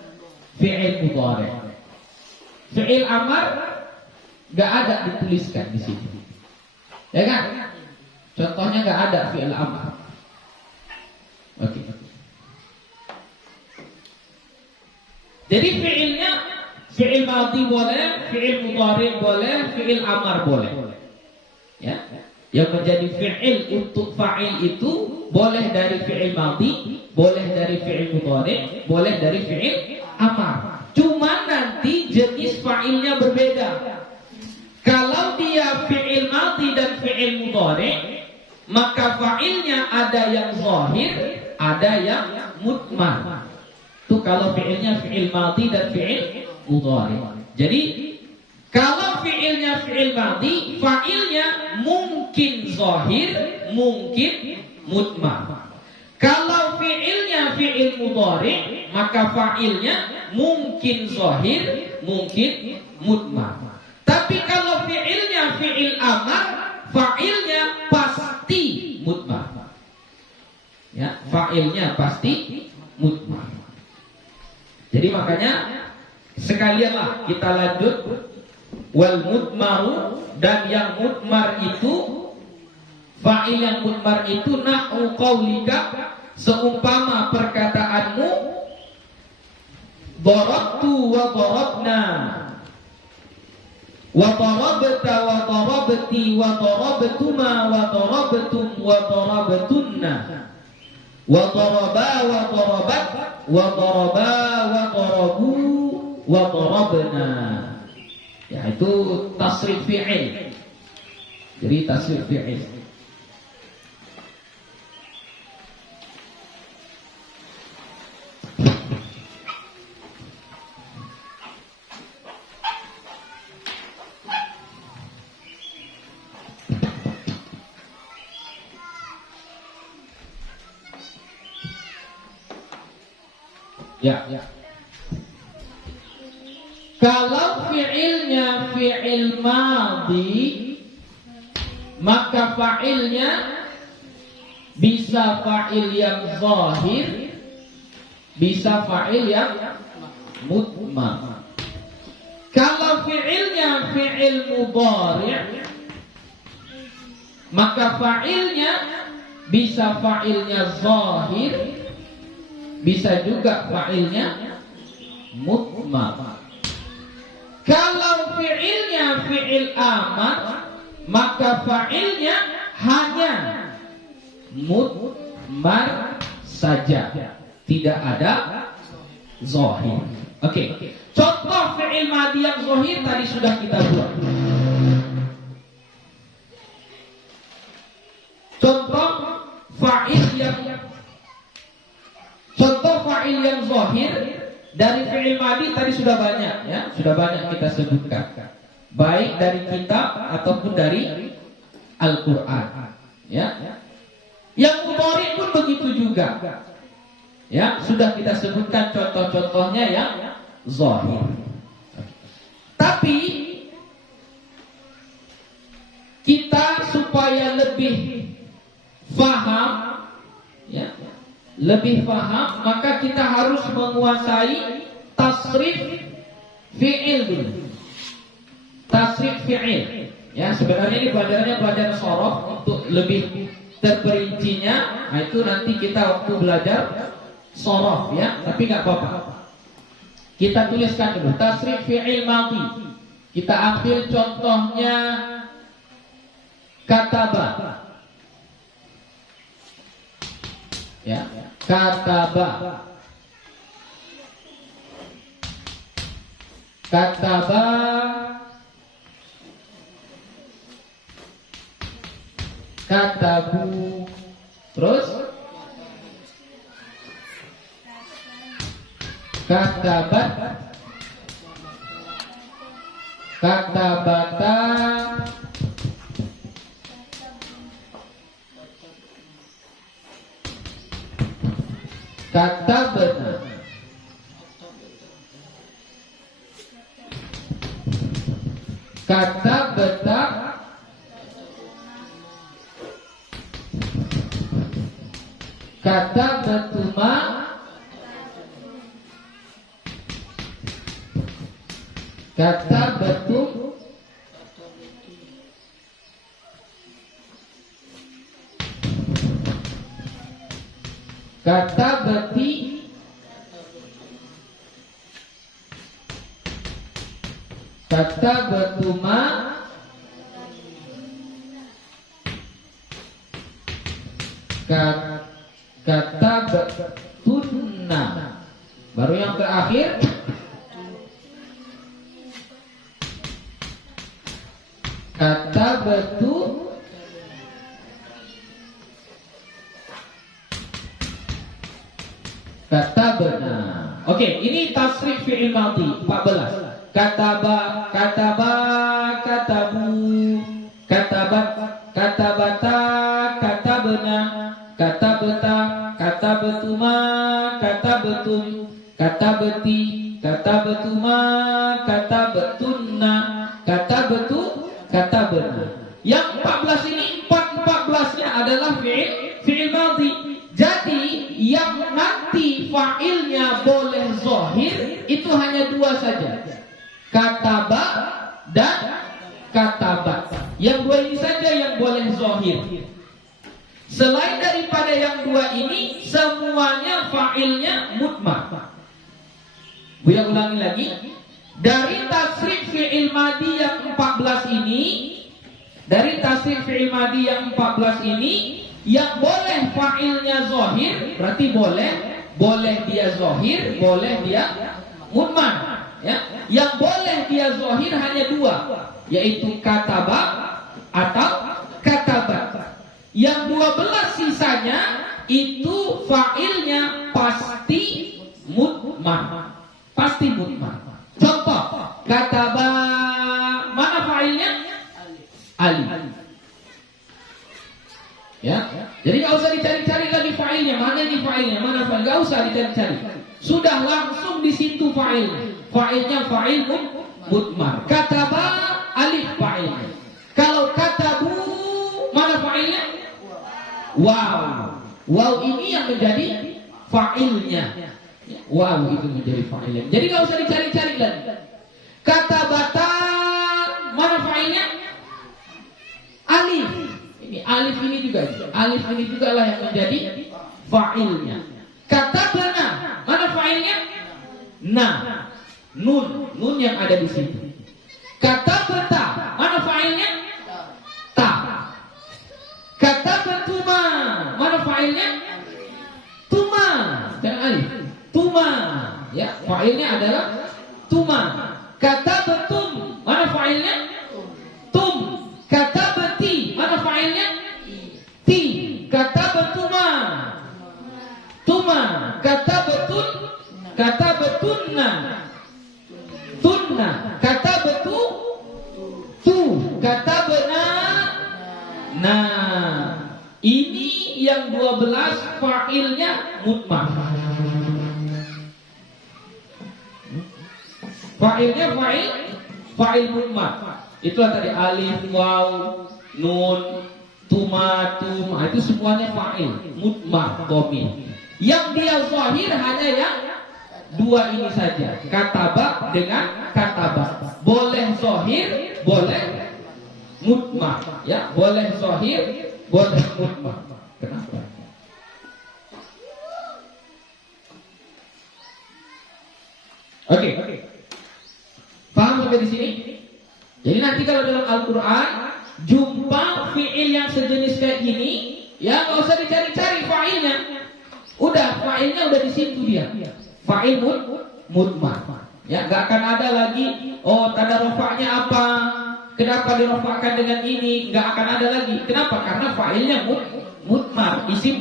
fi'il mudhari'. Fi'il amar gak ada dituliskan di sini, ya kan? Contohnya gak ada fi'il amar. Oke. Jadi fi'ilnya fi'il madhi boleh, fi'il mudhari' boleh, fi'il amar boleh. Ya. Yang menjadi fi'il untuk fa'il itu boleh dari fi'il madhi, boleh dari fi'il mudhari', boleh dari fi'il amar. Cuma nanti jenis fa'ilnya berbeda. Kalau dia fi'il madhi dan fi'il mudhari', maka fa'ilnya ada yang zahir, ada yang mudmar. Itu kalau fi'ilnya fi'il madhi dan fi'il mudhari'. Jadi kalau fi'ilnya fi'il madhi, fa'ilnya mungkin zahir, mungkin mudmar. Kalau fi'ilnya fi'il mudhari', maka fa'ilnya mungkin zahir, mungkin mudmar. Tapi kalau fi'ilnya fi'il amar, fa'ilnya pasti mudmar. Ya, fa'ilnya pasti mudmar. Jadi makanya sekalianlah kita lanjut. Wal mudmaru, dan yang mudmar itu, fa'il yang mudmar itu nahu qaulika, seumpama perkataanmu darabtu wa darabna, wa darabta wa darabti, wa darabtuma wa darabtum wa darabtunna, wa daraba wa darabat, wa daraba wa darabu wa darabna. Ya, itu tasrif fi'il. Jadi tasrif fi'il. Ya. Kalau fi'ilnya fi'il madhi, maka fa'ilnya bisa fa'il yang zahir, bisa fa'il yang mudmar. Kalau fi'ilnya fi'il mudhari', maka fa'ilnya bisa fa'ilnya zahir, bisa juga fa'ilnya mudmar. Kalau fi'ilnya fi'il amar, maka fa'ilnya hanya mudmar saja, tidak ada zahir. Oke. Contoh fi'il madhi yang zahir tadi sudah kita buat. Contoh fa'il yang zahir dari fi'il madhi tadi sudah banyak, ya, sudah banyak kita sebutkan. Baik dari kitab ataupun dari Al-Qur'an, ya. Yang mudhari pun begitu juga. Ya, sudah kita sebutkan contoh-contohnya yang zahir. Tapi kita supaya lebih faham, ya, lebih paham, maka kita harus menguasai tasrif fi'il dulu. Tasrif fi'il. Ya, sebenarnya ini pelajarannya pelajaran shorof. Untuk lebih terperincinya, nah itu nanti kita waktu belajar shorof, ya. Tapi nggak apa-apa. Kita tuliskan dulu tasrif fi'il madhi. Kita ambil contohnya kataba. Ya, kataba. Kataba, katabu. Terus katabat, katabata, katabna, katabata, katabatuma, katabatum, katabati, katabatuma, katabatunna. Baru yang terakhir katabatu, katabna. Oke, ini tasrif fi'il madhi 14. Kataba, kataba, katabu, katabat, katabata, katabna, katabata, katabatuma, katabatum, katabati, katabatuma, katabatunna, katabatu, katabna. Yang 14 ini 14-nya adalah fi'il madhi. Jadi yang nanti fa'ilnya boleh zahir itu hanya dua saja, kataba dan katabat. Yang dua ini saja yang boleh zahir. Selain daripada yang dua ini, semuanya fa'ilnya mudmar. Buya ulangi lagi. Dari tasrif fi'il madhi yang 14 ini, dari tasrif fi'il madhi yang 14 ini, yang boleh fa'ilnya zahir, berarti boleh dia zahir, boleh dia mudmar. Ya. Yang boleh dia zahir hanya dua, yaitu kataba atau katabat. Yang 12 sisanya itu fa'ilnya pasti mudmar. Pasti mudmar. Contoh, kataba, mana fa'ilnya? Alif. Ya. Jadi nggak usah dicari-cari lagi fa'ilnya, mana ini fa'ilnya, mana fa'il, nggak usah dicari-cari. Sudah langsung di situ fa'ilnya. Fa'ilnya fa'il mudmar. Kataba alif fa'ilnya. Kalau katabu, mana fa'ilnya? Wow. Wow ini yang menjadi fa'ilnya. Wow itu menjadi fa'ilnya. Jadi nggak usah dicari-cari lagi. Katabata, mana fa'ilnya? Alif. Ini alif ini juga. Alif ini juga lah yang menjadi fa'ilnya. Katabana, mana fa'ilnya? Nah, nun yang ada di situ. Katabata, mana fa'ilnya? Ta. Katabatuma, mana fa'ilnya? Tuma. Jangan alif. Tuma. Ya, fa'ilnya adalah tuma. Katabatum, mana fa'ilnya? Tum. Katabati, mana fa'ilnya? Ti. Katabatuma. Tuma. Katabatun. Katabatunna. Tunna. Katabatu. Tu. Katabana. Nah, ini yang 12 fa'ilnya mudmar. Fa'ilnya fa'il mudmar. Itulah tadi alif, waw, nun, tuma, tum. Itu semuanya fa'il mudmar dhamir. Yang dia zahir hanya yang dua ini saja, kataba dengan kataba. Boleh zahir, boleh mudmar. Ya, boleh zahir, boleh mudmar. Kenapa? Oke. Paham sampai di sini? Jadi nanti kalau dalam Al-Quran jumpa fi'il yang sejenis kayak gini, ya nggak usah dicari-cari fa'ilnya. Udah, fa'ilnya udah di situ dia. Fa'il mudmar. Ya, nggak akan ada lagi. Oh, tanda rofaknya apa? Kenapa dirofakkan dengan ini? Nggak akan ada lagi. Kenapa? Karena fa'ilnya mudmar. Isim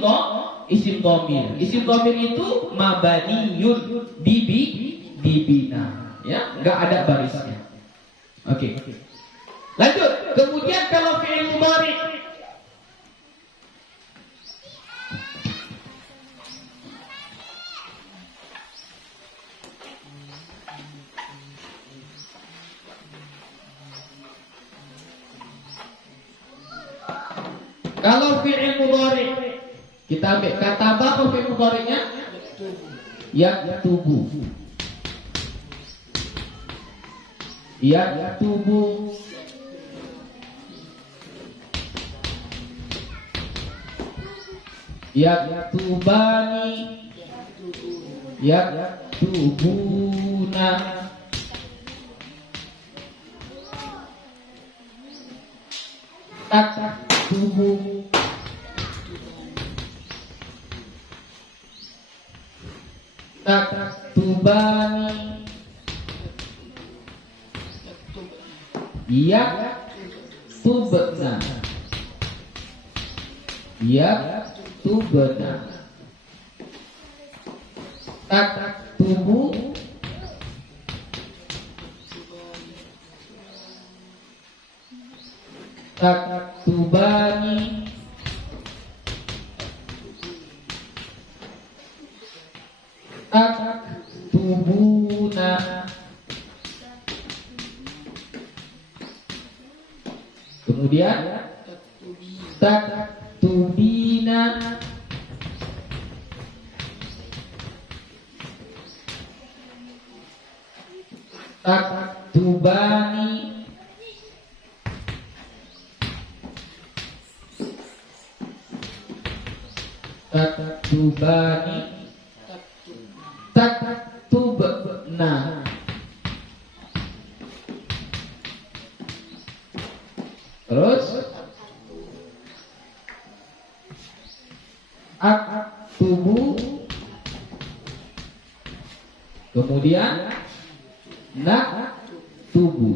isim dhamir. Isim dhamir itu mabaniyun dibina, ya, enggak ada barisnya. Oke. Lanjut. Kemudian kalau fi'il mudhari, kalau fi'il mudhari kita ambil kata apa fi'il mudhari'nya? Yaktubu. Yaktubu. Yaktubani. Yaktubuna. Taktubu. Taktubani. Yaktubna. Yaktubna. Taktubu. Taktubani. Taktubuna. Kemudian taktubina. Taktubani. Taktubani. Taktubna. Terus aktubu. Kemudian naktubu.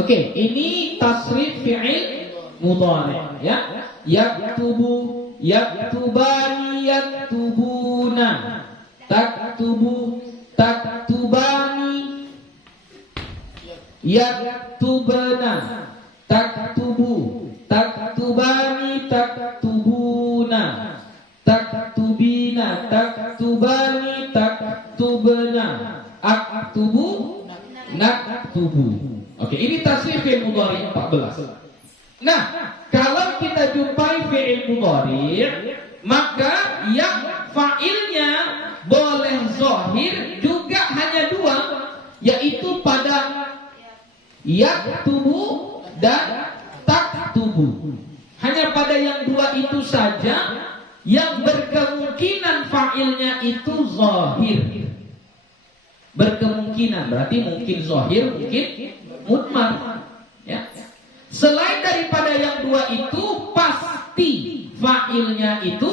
Oke, ini tasrif fi'il mudhari, ya. Yaktubu, yaktubani, yaktubuna. Taktubu, taktubani. Yaktubna. Taktubu, taktubani, taktubuna. Taktubina, taktubani, taktubna. Aktubu, naktubu. Oke, ini tasrif fi'il mudhari 14. Nah, kalau kita jumpai fi'il mudhari, maka yang fa'ilnya boleh zahir juga hanya dua, yaitu pada yaktubu dan taktubu. Hanya pada yang dua itu saja yang berkemungkinan fa'ilnya itu zahir. Berkemungkinan, berarti mungkin zahir, mungkin mudmar, ya. Selain daripada yang dua itu pasti fa'ilnya itu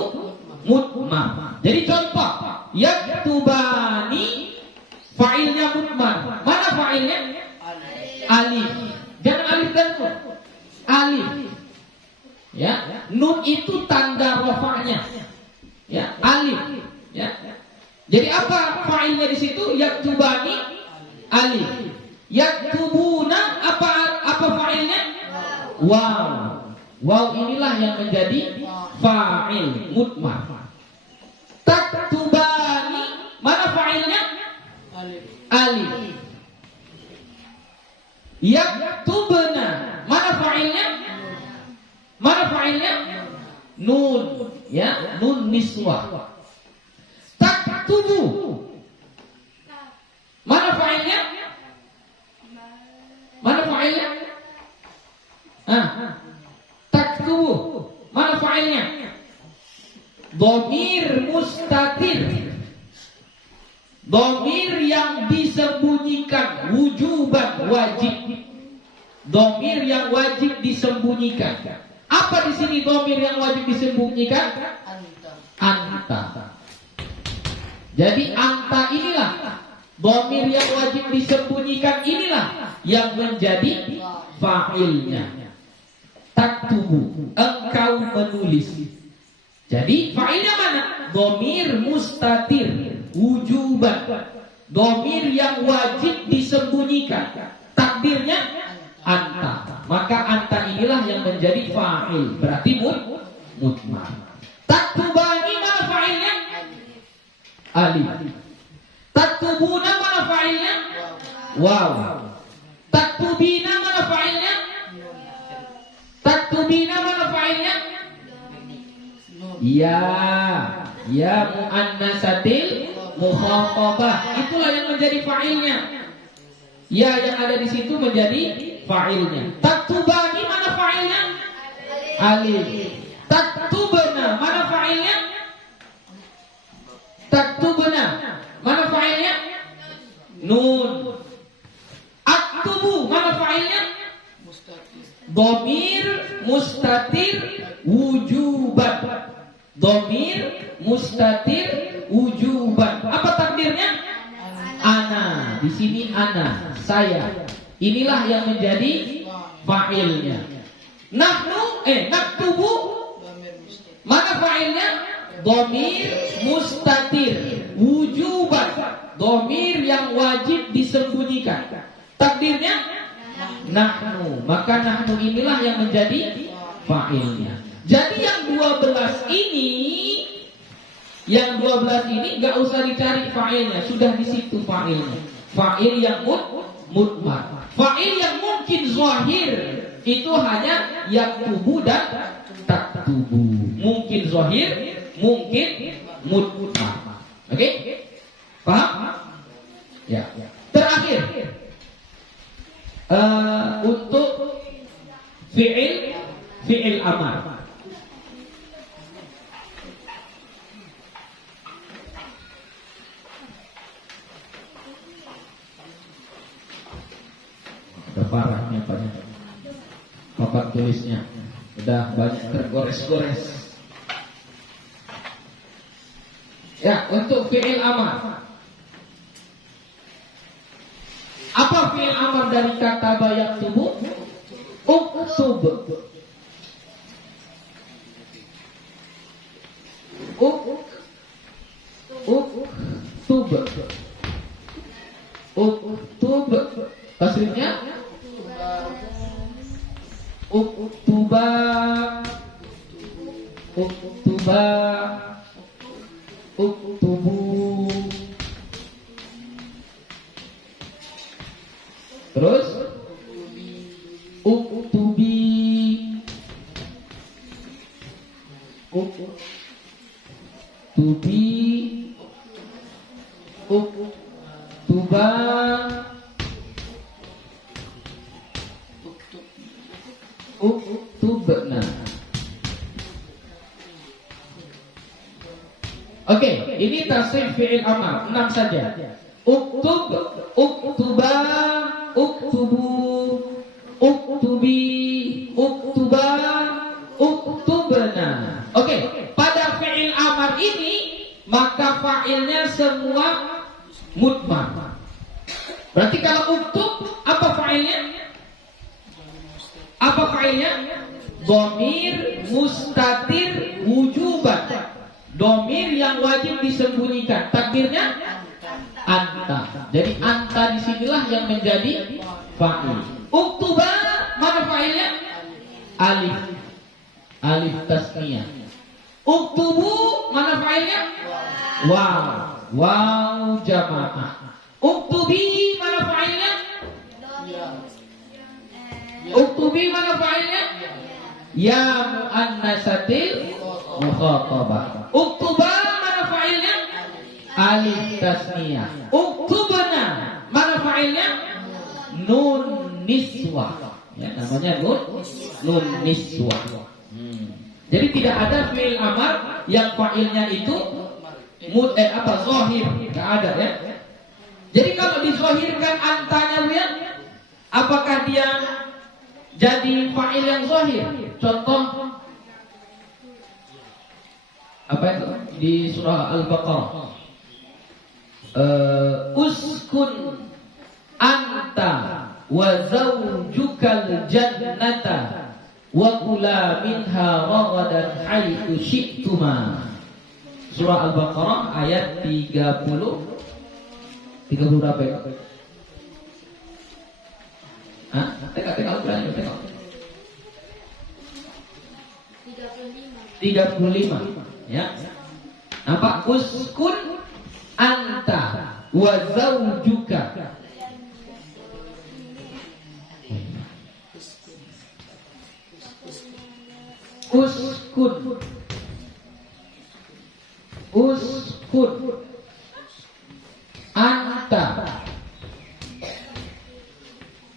mudmar. Jadi contoh, yaktubani fa'ilnya mudmar. Mana fa'ilnya? Alif. Jangan alif dan nun. Alif. Ya, nun itu tanda rafa'nya. Ya, alif. Ya. Jadi apa fa'ilnya di situ? Yaktubani alif. Yaktubuna apa fa'ilnya? Waw. Waw inilah yang menjadi fa'il mudmar. Taktubani, mana fa'ilnya? Alif. Yaktubna, mana fa'ilnya? Mana fa'ilnya? Nun, ya, nun niswah. Taktubu, mana fa'ilnya? Mana fa'ilnya? Taktubu, mana fa'ilnya? Dhamir mustatir. Dhamir yang disembunyikan, wujuban, wajib. Dhamir yang wajib disembunyikan. Apa di sini dhamir yang wajib disembunyikan? Anta. Jadi anta inilah dhamir yang wajib disembunyikan, inilah yang menjadi fa'ilnya. taktubu, engkau menulis. Jadi fa'ilnya mana? Dhamir mustatir wujuban, dhamir yang wajib disembunyikan. Takdirnya anta. Maka anta inilah yang menjadi fa'il, berarti mudmar. Taktubani mana fa'ilnya? Alif. Taktubuna mana fa'ilnya? Waw. Taktubina mana fa'ilnya? Taktubina mana fa'ilnya? Ya muannasatil mukhatabah. Itulah yang menjadi fa'ilnya. Ya yang ada di situ menjadi fa'ilnya. Taktubani mana fa'ilnya? Alif. Taktubna mana fa'ilnya? Taktubna mana fa'ilnya? Nun. Aktubu mana fa'ilnya? Dhamir mustatir wujuban. Dhamir mustatir wujuban. Apa takdirnya? Ana. Di sini ana, saya. Inilah yang menjadi fa'ilnya. Naktubu mana fa'ilnya? Dhamir mustatir wujuban. Dhamir yang wajib disembunyikan. Takdirnya nahnu. Maka nahnu inilah yang menjadi fa'ilnya. Jadi yang 12 ini nggak usah dicari fa'ilnya, sudah di situ fa'ilnya. Fa'il yang mudmar. Fa'il yang mungkin zahir itu hanya yaktubu dan taktubu. Mungkin zahir, mungkin mudmar. Oke? Paham? Ya. Terakhir, untuk fi'il amar. Udah parahnya banyak papan tulisnya, udah banyak tergores-gores. Ya, untuk fi'il amar. Apa fi'il amar dari kata bayak tubuh? Uktub. Uktub. Kasrihnya uktuba. Uktubu. Terus uktubi. Uktubi. Uktuba. Uktubna. Oke, ini tasrif fi'il amar 6 saja. Uktub, uktuba, uktubu, uktubi, uktuba, uktubna. Oke, pada fi'il amar ini maka fa'ilnya semua mudmar. Berarti kalau uktub apa fa'ilnya? Apa fa'ilnya? Dhamir mustatir wujuban. Dhamir yang wajib disembunyikan. Takdirnya anta. Jadi anta disinilah yang menjadi fa'il. Uktuba mana fa'ilnya? Alif. Alif tasniyah. Uktubu mana fa'ilnya? Waw. Waw jamaah. Uktubi mana fa'ilnya? Uktubi mana fa'ilnya? Ya muannasatil mukhatabah. Uktuba mana fa'ilnya? Alif tasniyah. Uktubna mana fa'ilnya? Nun niswah. Ya, namanya nun niswah. Jadi tidak ada fi'il amar yang fa'ilnya itu zahir, enggak ada ya. Jadi kalau dizahirkan antanya lihat, apakah dia jadi fa'il yang zahir? Contoh apa itu di surah Al-Baqarah? Uskun anta wa zawjukal jannata wa kula minha ragadan haitsu syi'tuma. Surah Al-Baqarah ayat 30 berapa ya? Tengok Al-Quran, tengok. 35. Ya. Nampak? Uskun anta wa zawjuka. Uskun anta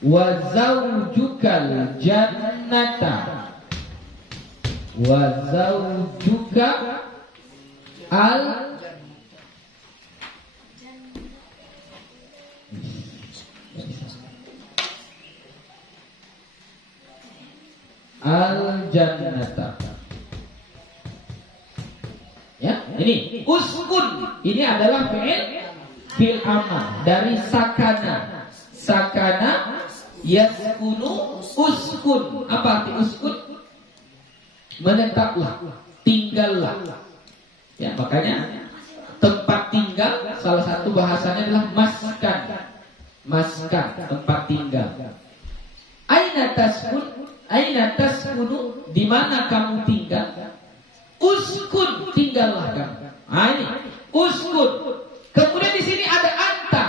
wa zawjukal jannata wa zawjuka al jannata. Ya, ini uskun. Ini adalah fi'il amr dari sakana. Sakana yaskunu uskun. Apa arti uskun? Menetaplah, tinggallah. Ya, makanya tempat tinggal salah satu bahasanya adalah maskan. Maskan, tempat tinggal. Aina taskunu, di mana kamu tinggal? Uskun, tinggallah kamu. Ini uskun. Kemudian di sini ada anta.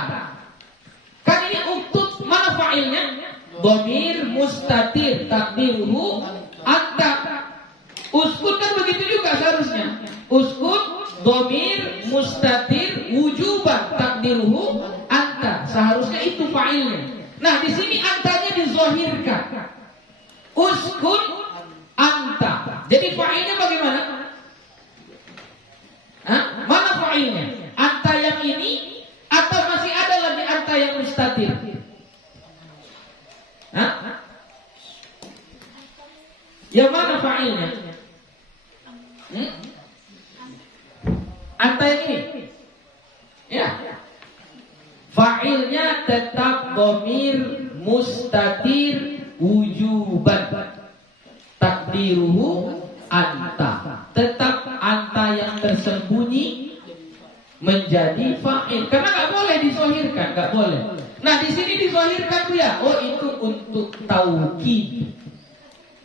Kan ini untuk mana fa'ilnya? Dhamir mustatir takdiruhu anta. Uskun kan begitu juga seharusnya. Uskun dhamir mustatir wujuban takdiruhu anta. Seharusnya itu fa'ilnya. Nah, di sini antanya dizahirkan. Uskun anta. Jadi fa'ilnya bagaimana? Mana fa'ilnya? Anta yang ini atau masih ada lagi anta yang mustatir? Yang mana fa'ilnya? Anta yang ini. Ya. Fa'ilnya tetap dhamir mustatir wujuban. Takdiruhu anta. Tetap anta yang tersembunyi menjadi fa'il. Karena nggak boleh dizohirkan, nggak boleh. Nah, di sini dizohirkan dia. Oh, itu untuk taukid,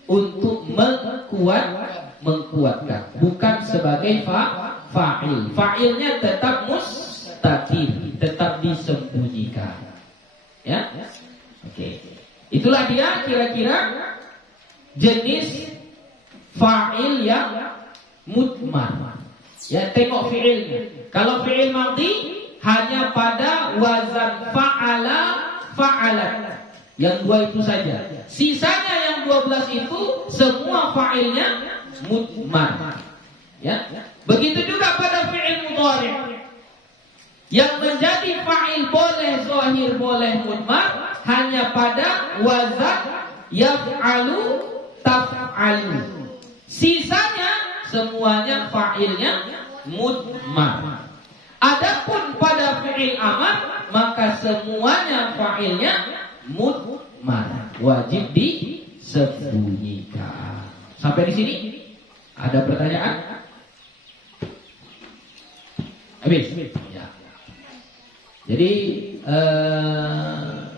untuk mengkuatkan, bukan sebagai fa'il. Fa'ilnya tetap mustatir, tetap disembunyikan. Ya, oke. Itulah dia kira-kira jenis fa'il yang mudmar. Ya, tengok fi'ilnya. Kalau fi'il madhi hanya pada wazan fa'ala, fa'alat. Yang dua itu saja. Sisanya yang 12 itu semua fa'ilnya mudmar. Ya. Begitu juga pada fi'il mudhari'. Yang menjadi fa'il boleh zahir, boleh mudmar hanya pada wazan yaf'alu, taf'alu. Sisanya semuanya fa'ilnya mudmar. Adapun pada fi'il amar maka semuanya fa'ilnya mudmar, wajib disembunyikan. Sampai di sini ada pertanyaan? Habis. Ya. Jadi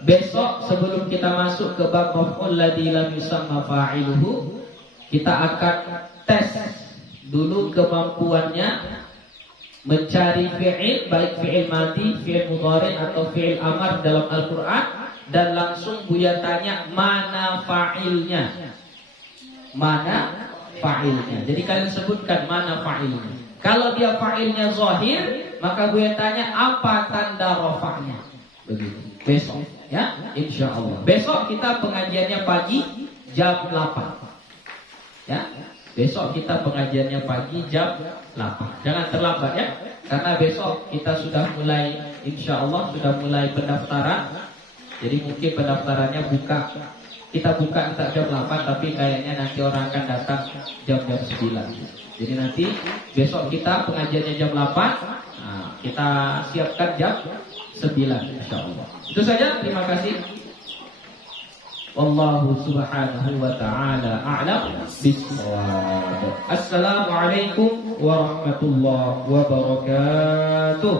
besok sebelum kita masuk ke bab maf'ul ladzi lam yusamma fa'iluhu, kita akan tes dulu kemampuannya mencari fi'il, baik fi'il madhi, fi'il mudhari atau fi'il amar dalam Al-Quran, dan langsung Buya tanya mana fa'ilnya. Mana fa'ilnya. Jadi kalian sebutkan mana fa'ilnya. Kalau dia fa'ilnya zahir, maka Buya tanya apa tanda rafa'nya. Begitu. Besok, ya, insya Allah. Besok kita pengajiannya pagi jam 8. Ya, besok kita pengajiannya pagi jam 8. Jangan terlambat ya, karena besok kita sudah mulai, insya Allah sudah mulai pendaftaran. Jadi mungkin pendaftarannya kita buka jam 8, tapi kayaknya nanti orang akan datang jam-jam 9. Jadi nanti besok kita pengajiannya jam 8, nah, kita siapkan jam 9 insya Allah. Itu saja, terima kasih. Wallahu subhanahu wa ta'ala a'lam bissawab. Assalamualaikum warahmatullahi wabarakatuh.